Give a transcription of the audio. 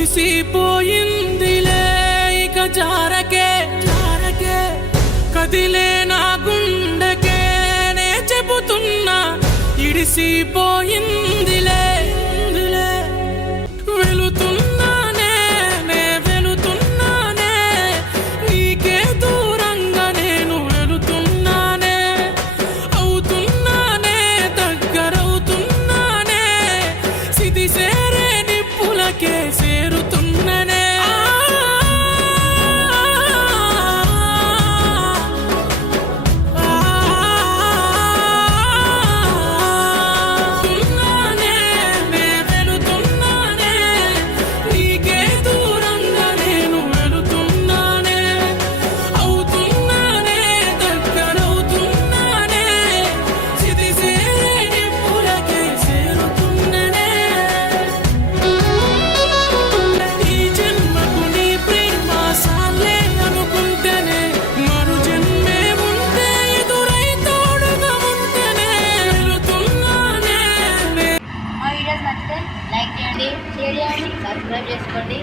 ముగిసిపోయిందిలే ఇక జారకే జారకే కదిలే నా గుండెకే నే చెబుతున్నా ఇడిసిపోయిందిలే వెళుతున్నానే నే వెళుతున్నానే నీకే దూరంగా నేను వెళుతున్నానే అవుతున్నానే దగ్గరవుతున్నానే సిది సేరే నిప్పులకే చేరుతున్ననే లైక్ చేయండి, షేర్ చేయండి, సబ్స్క్రైబ్ చేసుకోండి.